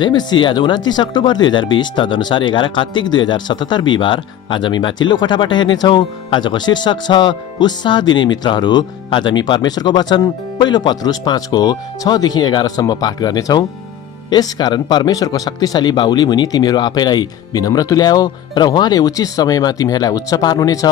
जयमेसी आज 29 अक्टोबर 2020 तदनुसार 11 कार्तिक 2077 बिहिबार। आज हामी माथिल्लो कोठाबाट हेर्नेछौँ। आजको शीर्षक छ उत्साह दिने मित्रहरू। आज हामी परमेश्वरको वचन पहिलो पत्रुस 5 6 देखि 11 सम्म पाठ गर्नेछौँ। यसकारण परमेश्वरको शक्तिशाली बाहुली मुनि तिमीहरू आफैलाई विनम्र तुल्याओ र उहाँले उचित समयमा तिमीहरूलाई उच्च पार्नुहुनेछ।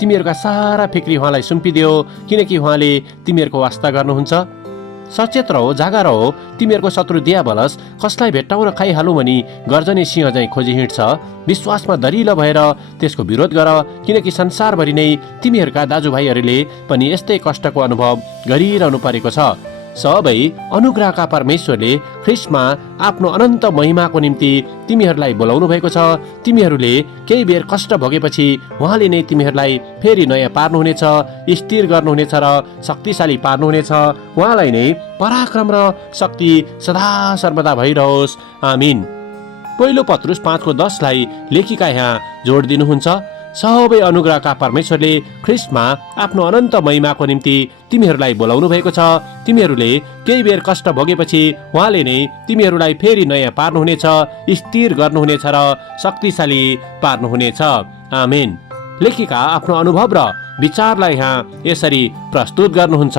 तिमीहरूका सारा फिक्री उहाँलाई सुम्पिदियो, किनकि उहाँले तिमीहरूको वास्ता गर्नुहुन्छ। सचेत रहो, जागा रहो। तिमीहरूको शत्रु दियाबलस कसलाई भेट्टाउँ र खाइहालौँ भनी गर्जने सिंह चाहिँ खोजी हिँड्छ। विश्वासमा दरिलो भएर त्यसको विरोध गर, किनकि संसारभरि नै तिमीहरूका दाजुभाइहरूले पनि यस्तै कष्टको अनुभव गरिरहनु परेको छ। सबै अनुग्रहका परमेश्वरले ख्रिस्टमा आफ्नो अनन्त महिमाको निम्ति तिमीहरूलाई बोलाउनु भएको छ। तिमीहरूले केही बेर कष्ट भोगेपछि उहाँले नै तिमीहरूलाई फेरि नयाँ पार्नुहुनेछ, स्थिर गर्नुहुनेछ र शक्तिशाली पार्नुहुनेछ। उहाँलाई नै पराक्रम र शक्ति सदा सर्वदा भइरहोस्। आमीन। पहिलो पत्रुस 5:10 लेखिका यहाँ जोड दिनुहुन्छ। सबै अनुग्रहका परमेश्वरले ख्रिस्टमा आफ्नो अनन्त महिमाको निम्ति तिमीहरूलाई बोलाउनु भएको छ। तिमीहरूले केही बेर कष्ट भोगेपछि उहाँले नै तिमीहरूलाई फेरि नयाँ पार्नुहुनेछ, स्थिर गर्नुहुनेछ र शक्तिशाली पार्नुहुनेछ। आमेन। लेखिका आफ्नो अनुभव र विचारलाई यहाँ यसरी प्रस्तुत गर्नुहुन्छ।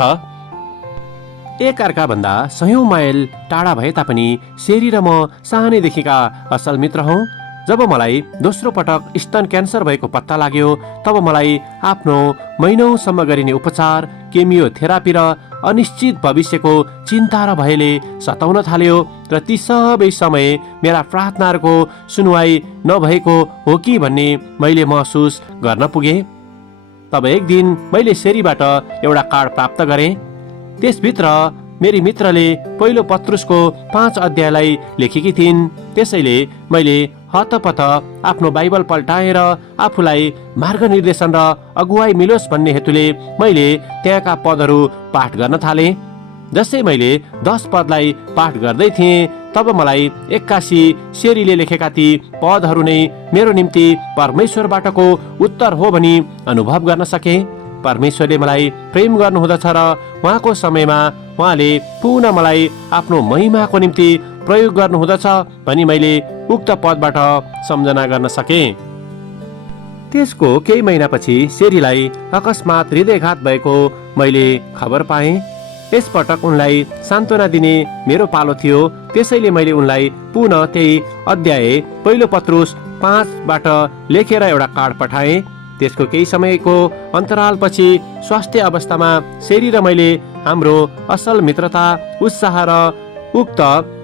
एकअर्का भन्दा सयौं माइल टाढा भए तापनि सेरी र म सानैदेखिका असल मित्र हौं। जब मलाई दोस्रो पटक स्तन क्यान्सर भएको पत्ता लाग्यो, तब मलाई आफ्नो महिनौसम्म गरिने उपचार, केमियोथेरापी र अनिश्चित भविष्यको चिन्ता र भयले सताउन थाल्यो र ती सबै समय मेरा प्रार्थनाहरूको सुनुवाई नभएको हो कि भन्ने मैले महसुस गर्न पुगेँ। तब एक दिन मैले सेरीबाट एउटा कार्ड प्राप्त गरेँ। त्यसभित्र मेरी मित्रले पहिलो पत्रुसको 5 अध्यायलाई लेखेकी थिइन्। त्यसैले मैले हतपत आफ्नो बाइबल पल्टाएर आफूलाई मार्गनिर्देशन र अगुवाई मिलोस् भन्ने हेतुले मैले त्यहाँका पदहरू पाठ गर्न थालेँ। जसै मैले 10 पदलाई पाठ गर्दै थिएँ, तब मलाई एक्कासी सेरीले लेखेका ती पदहरू नै मेरो निम्ति परमेश्वरबाटको उत्तर हो भनी अनुभव गर्न सकेँ। परमेश्वरले मलाई प्रेम गर्नुहुँदछ र उहाँको समयमा उहाँले पुनः मलाई आफ्नो महिमाको निम्ति प्रयोग गर्नुहुँदछ भनी मैले उक्त पदबाट सम्झना गर्न सकेँ। त्यसको केही महिनापछि सेरीलाई अकस्मात हृदयघात भएको मैले खबर पाएँ। यसपटक उनलाई सान्त्वना दिने मेरो पालो थियो। त्यसैले मैले उनलाई पुनः त्यही अध्याय पहिलो पत्रुस 5बाट लेखेर एउटा कार्ड पठाएँ। त्यसको केही समयको अन्तरालपछि स्वास्थ्य अवस्थामा सेरी र मैले हाम्रो असल मित्रता, उत्साह र उक्त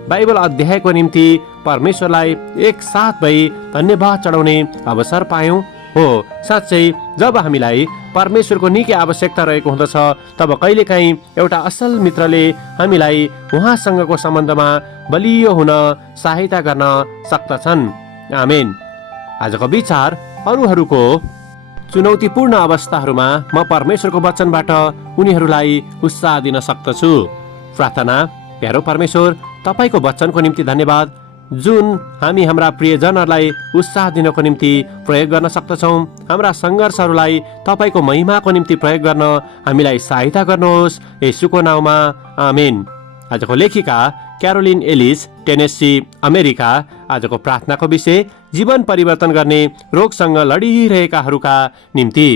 बाइबल अध्यायको निम्ति परमेश्वरलाई एक साथ भई धन्यवाद चढाउने अवसर पायौँ। हो, साँच्चै जब हामीलाई परमेश्वरको निकै आवश्यकता रहेको हुँदछ, तब कहिलेकाहीँ एउटा असल मित्रले हामीलाई उहाँसँगको सम्बन्धमा बलियो हुन सहायता गर्न सक्दछन्। आमेन। आजको विचार, अरूहरूको चुनौतीपूर्ण अवस्थाहरूमा म परमेश्वरको वचनबाट उनीहरूलाई उत्साह दिन सक्दछु। प्रार्थना। प्यारो परमेश्वर, तपाईको वचनको निम्ति धन्यवाद, जुन हामी हाम्रा प्रियजनहरूलाई उत्साह दिनको निम्ति प्रयोग गर्न सक्दछौँ। हाम्रा सङ्घर्षहरूलाई तपाईको महिमाको निम्ति प्रयोग गर्न हामीलाई सहायता गर्नुहोस्, येशूको नाउँमा। आमेन। आजको लेखिका क्यारोलिन एलिस, टेनेसी, अमेरिका। आजको प्रार्थनाको विषय जीवन परिवर्तन गर्ने रोगसँग लडिरहेकाहरूका निम्ति।